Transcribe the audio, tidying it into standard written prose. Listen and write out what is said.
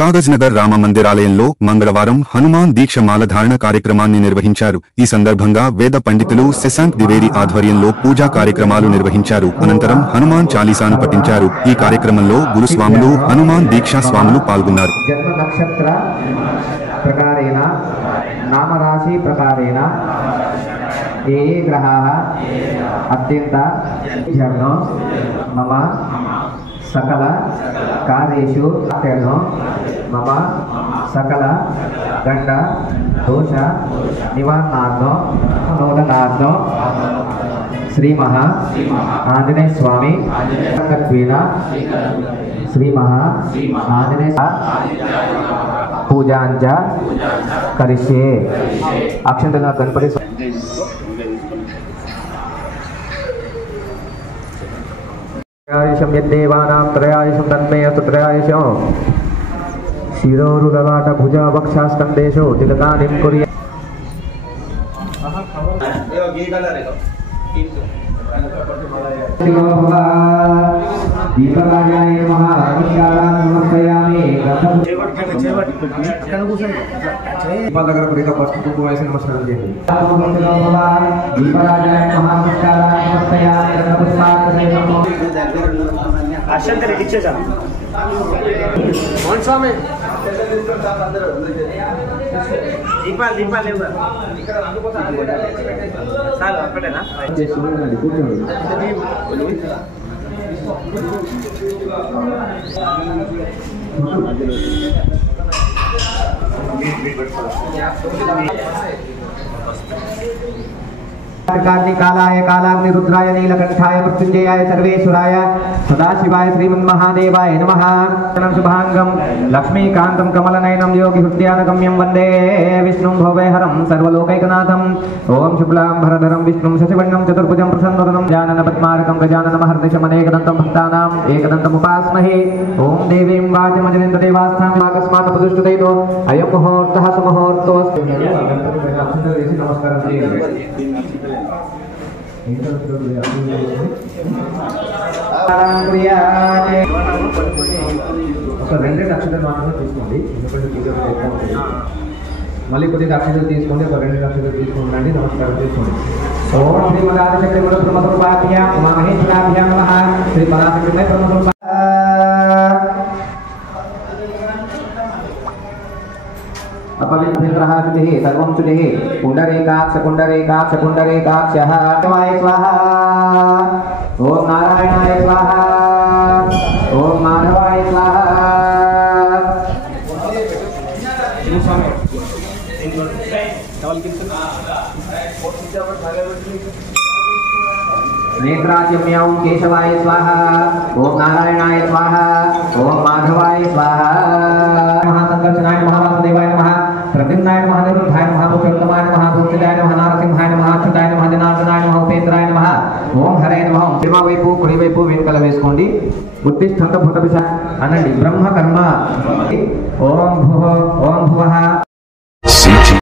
కాగజ్ నగర్ రామ మందిరాలయంలో మంగళవారం హనుమాన్ దీక్ష మాలధారణ కార్యక్రమాన్ని నిర్వహించారు. ఈ సందర్భంగా వేద పండితులు శశాంక్ ద్వివేది ఆధ్వర్యంలో పూజా కార్యక్రమాలు నిర్వహించారు. అనంతరం హనుమాన్ చాలీసాను పఠించారు. ఈ కార్యక్రమంలో గురుస్వాములు, హనుమాన్ దీక్షా స్వాములు పాల్గొన్నారు. జన్మ నక్షత్ర ప్రకారేణ నామరాశి ప్రకారేణ ఏ గ్రహాः అత్యంత జగ్నో మమ సకల కార్యేషు అత్యర్థో మమ సకల గండ దోష నివారణార్థం నూతనార్థం శ్రీ మహా ఆంజనేయ స్వామి శ్రీ మహా ఆంజనేయ పూజాంచ కరిష్యే. అక్షంతగా గణపతి त्रयायुषं यद्देवानां त्रयायुषं तन्मे अस्तु त्रयायुषं शिरोरुदवाट भुजा वक्षास्कन्देषु तिलकानिं कुर्यात्. दीपराजाय नमः नमस्कारान् समर्पयामि. दीपालगरा पुरीका पष्ट कुकुमायसे नमस्कारं చేయండి. दीपराजाय नमः नमस्कारान् समर्पयामि. అక్షంత రెడీ చేశాను. స్వామి దీపాలు లేవు చాలు అక్కడేనా कालाय कालाग्नि रुद्राय नीलकंठाय मृत्युंजयाय सर्वेश्वराय सदाशिवाय श्रीमन्महादेवाय नमः. शुभांगम लक्ष्मीकांतं कमलनयनं योगी हृदयानगम्यं वंदे विष्णुं भवेहरं सर्वलोकैकनाथं. ओम शुक्लांबरधरं विष्णुं शशिवर्णं चतुर्भुजं प्रसन्नवदनं जानन पद्मार्कं गजाननमहर्निशम् एकदन्तं भक्तानां एकदन्तमुपास्महे. ओम देवीं वाचमजनेन्द्र देवास्थां वाकस्मात् प्रदुष्टुतेतो अयं मुहूर्तः सुमुहूर्तोऽस्ति. नमस्कारं ఒక రెండు అక్షరాలు మాత్రమే తీసుకోండి. ఎందుకంటే పూజ మళ్ళీ కొద్దిగా అక్షరాలు తీసుకోండి. ఒక రెండు అక్షరాలు తీసుకోండి. నమస్కారం చేసుకోండి. ఓం శ్రీ పరాశక్తి బ్రహ్మస్వరూపాభ్యాం మహేశ్వరాభ్యాం నమః. శ్రీ పరాశక్తి బ్రహ్మస్వరూప अपवित्रः शुचिः सर्वं शुचिः. पुण्डरीकाक्ष पुण्डरीकाक्ष पुण्डरीकाक्षः शिवाय स्वाहा. ओम नारायणाय स्वाहा. ओम माधवाय स्वाहा. नेत्राच्यम्यां केशवाय स्वाहा. ओम नारायणाय स्वाहा. ओम माधवाय स्वाहा. महासंकर्षणाय नमः. वासुदेवाय नमः. प्रद्युम्नाय नमः. निरुद्धाय नमः. पुरुषोत्तमाय नमः. भूषिताय नमः. नारसिंहाय नमः. अच्युताय नमः. जनार्दनाय नमः. उपेन्द्राय नमः. ओम हरे नमः. శ్రీమ వైపు కుడి వైపు వెనుకల వేసుకోండి. ఉత్తిష్ఠంత భూత పిశాచ అనండి. బ్రహ్మ కర్మ. ఓం భువ ఓం భువః